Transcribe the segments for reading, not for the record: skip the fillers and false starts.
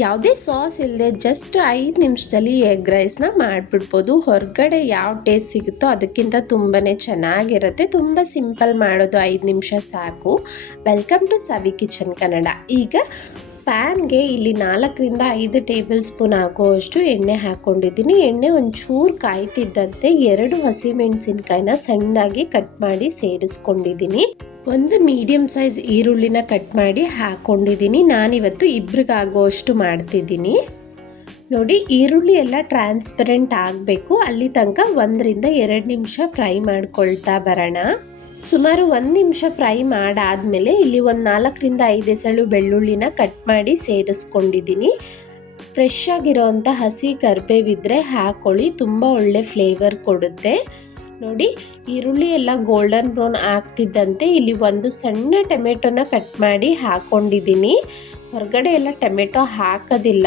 ಯಾವುದೇ ಸಾಸ್ ಇಲ್ಲದೆ ಜಸ್ಟ್ 5 ನಿಮಿಷದಲ್ಲಿ ಎಗ್ ರೈಸ್ನ ಮಾಡಿಬಿಡ್ಬೋದು. ಹೊರಗಡೆ ಯಾವ ಟೇಸ್ಟ್ ಸಿಗುತ್ತೋ ಅದಕ್ಕಿಂತ ತುಂಬಾ ಚೆನ್ನಾಗಿರುತ್ತೆ. ತುಂಬ ಸಿಂಪಲ್ ಮಾಡೋದು, 5 ನಿಮಿಷ ಸಾಕು. Welcome to Savi kitchen Kannada. ಈಗ ಪ್ಯಾನ್ಗೆ ಇಲ್ಲಿ 4ರಿಂದ 5 ಟೇಬಲ್ ಸ್ಪೂನ್ ಆಗೋಷ್ಟು ಎಣ್ಣೆ ಹಾಕ್ಕೊಂಡಿದ್ದೀನಿ. ಎಣ್ಣೆ ಒಂಚೂರು ಕಾಯ್ತಿದ್ದಂತೆ 2 ಹಸಿಮೆಣಸಿನ್ಕಾಯಿನ ಸಣ್ಣದಾಗಿ ಕಟ್ ಮಾಡಿ ಸೇರಿಸ್ಕೊಂಡಿದ್ದೀನಿ. ಒಂದು ಮೀಡಿಯಮ್ ಸೈಜ್ ಈರುಳ್ಳಿನ ಕಟ್ ಮಾಡಿ ಹಾಕ್ಕೊಂಡಿದ್ದೀನಿ. ನಾನಿವತ್ತು ಇಬ್ಬರಿಗಾಗೋಷ್ಟು ಮಾಡ್ತಿದ್ದೀನಿ. ನೋಡಿ, ಈರುಳ್ಳಿ ಎಲ್ಲ ಟ್ರಾನ್ಸ್ಪರೆಂಟ್ ಆಗಬೇಕು, ಅಲ್ಲಿ ತನಕ 1ರಿಂದ 2 ನಿಮಿಷ ಫ್ರೈ ಮಾಡ್ಕೊಳ್ತಾ ಬರೋಣ. ಸುಮಾರು 1 ನಿಮಿಷ ಫ್ರೈ ಮಾಡಾದಮೇಲೆ ಇಲ್ಲಿ ಒಂದು 4ರಿಂದ 5 ಎಸಳು ಬೆಳ್ಳುಳ್ಳಿನ ಕಟ್ ಮಾಡಿ ಸೇರಿಸ್ಕೊಂಡಿದ್ದೀನಿ. ಫ್ರೆಶ್ ಆಗಿರೋವಂಥ ಹಸಿ ಕರಿಬೇವಿದ್ರೆ ಹಾಕ್ಕೊಳ್ಳಿ, ತುಂಬ ಒಳ್ಳೆ ಫ್ಲೇವರ್ ಕೊಡುತ್ತೆ. ನೋಡಿ, ಈರುಳ್ಳಿ ಎಲ್ಲ ಗೋಲ್ಡನ್ ಬ್ರೌನ್ ಆಗ್ತಿದ್ದಂತೆ ಇಲ್ಲಿ ಒಂದು ಸಣ್ಣ ಟೊಮೆಟೊನ ಕಟ್ ಮಾಡಿ ಹಾಕ್ಕೊಂಡಿದ್ದೀನಿ. ಹೊರಗಡೆ ಎಲ್ಲ ಟೊಮೆಟೊ ಹಾಕೋದಿಲ್ಲ,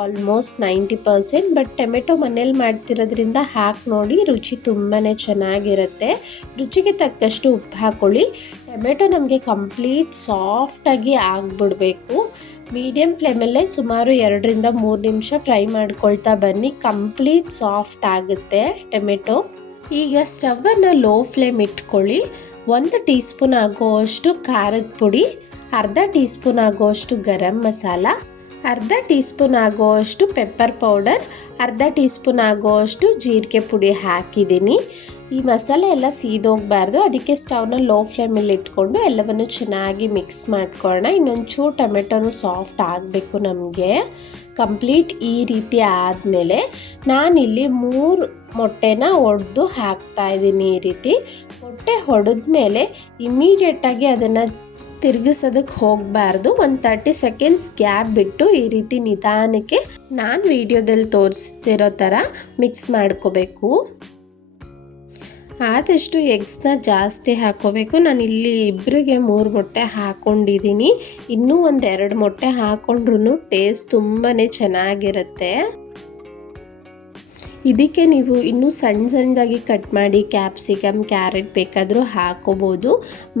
ಆಲ್ಮೋಸ್ಟ್ 90%. ಬಟ್ ಟೊಮೆಟೊ ಮನೇಲಿ ಮಾಡ್ತಿರೋದ್ರಿಂದ ಹಾಕಿ ನೋಡಿ, ರುಚಿ ತುಂಬಾ ಚೆನ್ನಾಗಿರುತ್ತೆ. ರುಚಿಗೆ ತಕ್ಕಷ್ಟು ಉಪ್ಪು ಹಾಕ್ಕೊಳ್ಳಿ. ಟೊಮೆಟೊ ನಮಗೆ ಕಂಪ್ಲೀಟ್ ಸಾಫ್ಟಾಗಿ ಆಗಿಬಿಡಬೇಕು. ಮೀಡಿಯಮ್ ಫ್ಲೇಮಲ್ಲೇ ಸುಮಾರು 2ರಿಂದ 3 ನಿಮಿಷ ಫ್ರೈ ಮಾಡ್ಕೊಳ್ತಾ ಬನ್ನಿ, ಕಂಪ್ಲೀಟ್ ಸಾಫ್ಟ್ ಆಗುತ್ತೆ ಟೊಮೆಟೊ. ಈಗ ಸ್ಟವನ್ನು ಲೋ ಫ್ಲೇಮ್ ಇಟ್ಕೊಳ್ಳಿ. 1 ಟೀ ಸ್ಪೂನ್ ಆಗೋಷ್ಟು ಖಾರದ ಪುಡಿ, ಅರ್ಧ ಟೀ ಸ್ಪೂನ್ ಆಗೋಷ್ಟು ಗರಂ ಮಸಾಲ, ಅರ್ಧ ಟೀ ಸ್ಪೂನ್ ಆಗೋಷ್ಟು ಪೆಪ್ಪರ್ ಪೌಡರ್, ಅರ್ಧ ಟೀ ಸ್ಪೂನ್ ಆಗೋಷ್ಟು ಜೀರಿಗೆ ಪುಡಿ ಹಾಕಿದ್ದೀನಿ. ಈ ಮಸಾಲೆ ಎಲ್ಲ ಸೀದೋಗಬಾರ್ದು, ಅದಕ್ಕೆ ಸ್ಟವ್ನ ಲೋ ಫ್ಲೇಮಲ್ಲಿ ಇಟ್ಕೊಂಡು ಎಲ್ಲವನ್ನು ಚೆನ್ನಾಗಿ ಮಿಕ್ಸ್ ಮಾಡ್ಕೊಳ್ಳೋಣ. ಇನ್ನೊಂಚೂರು ಟೊಮೆಟೊನು ಸಾಫ್ಟ್ ಆಗಬೇಕು ನಮಗೆ. ಕಂಪ್ಲೀಟ್ ಈ ರೀತಿ ಆದಮೇಲೆ ನಾನಿಲ್ಲಿ 3 ಮೊಟ್ಟೆನ ಒಡೆದು ಹಾಕ್ತಾಯಿದ್ದೀನಿ. ಈ ರೀತಿ ಮೊಟ್ಟೆ ಹೊಡೆದ್ಮೇಲೆ ಇಮಿಡಿಯೇಟಾಗಿ ಅದನ್ನು ತಿರುಗಿಸೋದಕ್ಕೆ ಹೋಗಬಾರ್ದು. ಒಂದು 30 ಸೆಕೆಂಡ್ಸ್ ಗ್ಯಾಪ್ ಬಿಟ್ಟು ಈ ರೀತಿ ನಿಧಾನಕ್ಕೆ ನಾನು ವಿಡಿಯೋದಲ್ಲಿ ತೋರಿಸ್ತಿರೋ ಥರ ಮಿಕ್ಸ್ ಮಾಡ್ಕೋಬೇಕು. ಆದಷ್ಟು ಎಗ್ಸ್ನ ಜಾಸ್ತಿ ಹಾಕ್ಕೋಬೇಕು. ನಾನು ಇಲ್ಲಿ ಇಬ್ಬರಿಗೆ 3 ಮೊಟ್ಟೆ ಹಾಕ್ಕೊಂಡಿದ್ದೀನಿ. ಇನ್ನೂ 1-2 ಮೊಟ್ಟೆ ಹಾಕ್ಕೊಂಡ್ರೂ ಟೇಸ್ಟ್ ತುಂಬಾ ಚೆನ್ನಾಗಿರುತ್ತೆ. ಇದಕ್ಕೆ ನೀವು ಇನ್ನೂ ಸಣ್ಣದಾಗಿ ಕಟ್ ಮಾಡಿ ಕ್ಯಾಪ್ಸಿಕಮ್, ಕ್ಯಾರೆಟ್ ಬೇಕಾದರೂ ಹಾಕೋಬೋದು.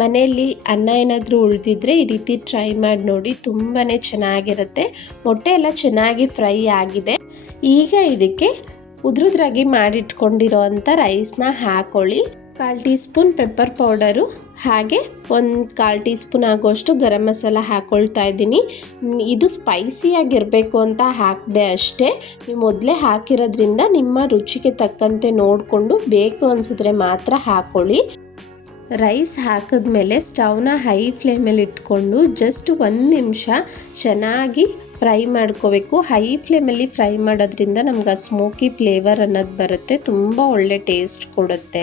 ಮನೆಯಲ್ಲಿ ಅನ್ನ ಏನಾದರೂ ಉಳಿದಿದ್ರೆ ಈ ರೀತಿ ಟ್ರೈ ಮಾಡಿ ನೋಡಿ, ತುಂಬಾ ಚೆನ್ನಾಗಿರುತ್ತೆ. ಮೊಟ್ಟೆ ಎಲ್ಲ ಚೆನ್ನಾಗಿ ಫ್ರೈ ಆಗಿದೆ. ಈಗ ಇದಕ್ಕೆ ಉದ್ರುದ್ರಾಗಿ ಮಾಡಿಟ್ಕೊಂಡಿರೋ ಅಂಥ ರೈಸ್ನ ಹಾಕ್ಕೊಳ್ಳಿ. 1/4 ಟೀ ಸ್ಪೂನ್ ಪೆಪ್ಪರ್ ಪೌಡರು, ಹಾಗೆ 1/4 ಟೀ ಸ್ಪೂನ್ ಆಗೋಷ್ಟು ಗರಂ ಮಸಾಲ ಹಾಕ್ಕೊಳ್ತಾ ಇದ್ದೀನಿ. ಇದು ಸ್ಪೈಸಿಯಾಗಿರಬೇಕು ಅಂತ ಹಾಕಿದೆ ಅಷ್ಟೇ. ನೀವು ಮೊದಲೇ ಹಾಕಿರೋದ್ರಿಂದ ನಿಮ್ಮ ರುಚಿಗೆ ತಕ್ಕಂತೆ ನೋಡಿಕೊಂಡು ಬೇಕು ಅನಿಸಿದ್ರೆ ಮಾತ್ರ ಹಾಕ್ಕೊಳ್ಳಿ. ರೈಸ್ ಹಾಕಿದ್ಮೇಲೆ ಸ್ಟವ್ನ ಹೈ ಫ್ಲೇಮಲ್ಲಿ ಇಟ್ಕೊಂಡು ಜಸ್ಟ್ 1 ನಿಮಿಷ ಚೆನ್ನಾಗಿ ಫ್ರೈ ಮಾಡ್ಕೋಬೇಕು. ಹೈ ಫ್ಲೇಮಲ್ಲಿ ಫ್ರೈ ಮಾಡೋದ್ರಿಂದ ನಮ್ಗೆ ಆ ಸ್ಮೋಕಿ ಫ್ಲೇವರ್ ಅನ್ನೋದು ಬರುತ್ತೆ, ತುಂಬ ಒಳ್ಳೆ ಟೇಸ್ಟ್ ಕೊಡುತ್ತೆ.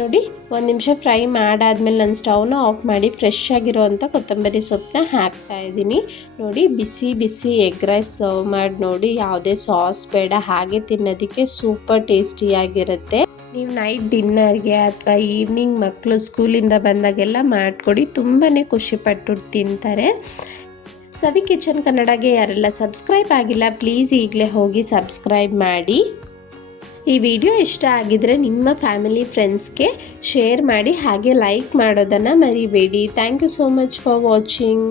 ನೋಡಿ, 1 ನಿಮಿಷ ಫ್ರೈ ಮಾಡಾದ್ಮೇಲೆ ನಾನು ಸ್ಟವ್ನ ಆಫ್ ಮಾಡಿ ಫ್ರೆಶ್ ಆಗಿರೋವಂಥ ಕೊತ್ತಂಬರಿ ಸೊಪ್ಪನ್ನ ಹಾಕ್ತಾಯಿದ್ದೀನಿ. ನೋಡಿ, ಬಿಸಿ ಬಿಸಿ ಎಗ್ ರೈಸ್ ಸರ್ವ್ ಮಾಡಿ ನೋಡಿ. ಯಾವುದೇ ಸಾಸ್ ಬೇಡ, ಹಾಗೆ ತಿನ್ನೋದಕ್ಕೆ ಸೂಪರ್ ಟೇಸ್ಟಿಯಾಗಿರುತ್ತೆ. ನೀವು ನೈಟ್ ಡಿನ್ನರ್ಗೆ ಅಥವಾ ಈವ್ನಿಂಗ್ ಮಕ್ಕಳು ಸ್ಕೂಲಿಂದ ಬಂದಾಗೆಲ್ಲ ಮಾಡಿಕೊಡಿ, ತುಂಬಾ ಖುಷಿಪಟ್ಟು ತಿಂತಾರೆ. ಸವಿ ಕಿಚನ್ ಕನ್ನಡಗೆ ಯಾರೆಲ್ಲ ಸಬ್ಸ್ಕ್ರೈಬ್ ಆಗಿಲ್ಲ, ಪ್ಲೀಸ್ ಈಗಲೇ ಹೋಗಿ ಸಬ್ಸ್ಕ್ರೈಬ್ ಮಾಡಿ. ಈ ವಿಡಿಯೋ ಇಷ್ಟ ಆಗಿದರೆ ನಿಮ್ಮ ಫ್ಯಾಮಿಲಿ ಫ್ರೆಂಡ್ಸ್ಗೆ ಶೇರ್ ಮಾಡಿ, ಹಾಗೆ ಲೈಕ್ ಮಾಡೋದನ್ನು ಮರಿಬೇಡಿ. Thank you so much for watching.